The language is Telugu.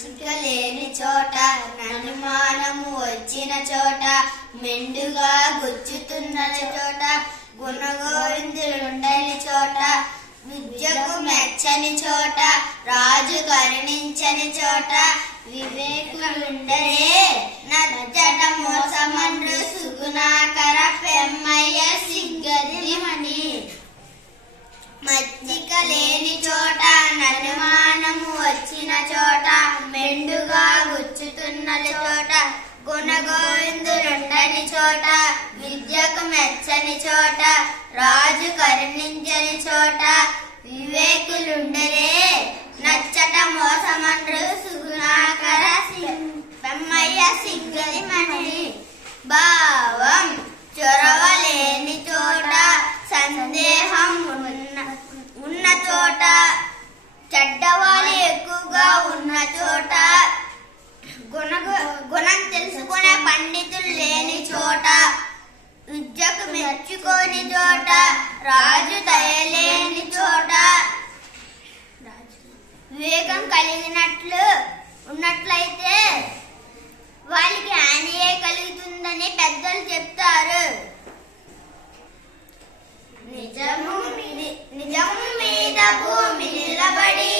చిక్కలేని చోట అనుమానము వచ్చిన చోట మెండుగా గుచ్చుతున్న చోట గుణగోవిందులుండని చోట విద్యకు మెచ్చని చోట రాజు కరుణించని చోట వివేకులుండరే నచ్చట మోసమండు సుగుణాకర పెమ్మయ్య సిగ్గదిమణి మచ్చిక లేని చోట అనుమానము వచ్చిన చోట మెండుగా గుచ్చుతున్న చోట గుణగోవిందులుండని చోట విద్యకు మెచ్చని చోట రాజు కరుణించని చోట వివేకులుండరే నచ్చట మోసమండ్రు సుగుణాకర పెమ్మయ్య సిగ్గదిమణి భావం చొరవలేని చోట సందేహం ఉన్న చోట చెడ్డవాళ్ళు ఎక్కువగా ఉన్న చోట గుణం తెలుసుకునే పండితులు లేని చోట విద్యకు మెచ్చుకోని చోట రాజు దయలేని చోట వివేకం కలిగినట్లు ఉన్నట్లయితే వాళ్ళకి హానియే కలుగుతుందని పెద్దలు చెప్తారు. నిజము మీద భూమి నిలబడి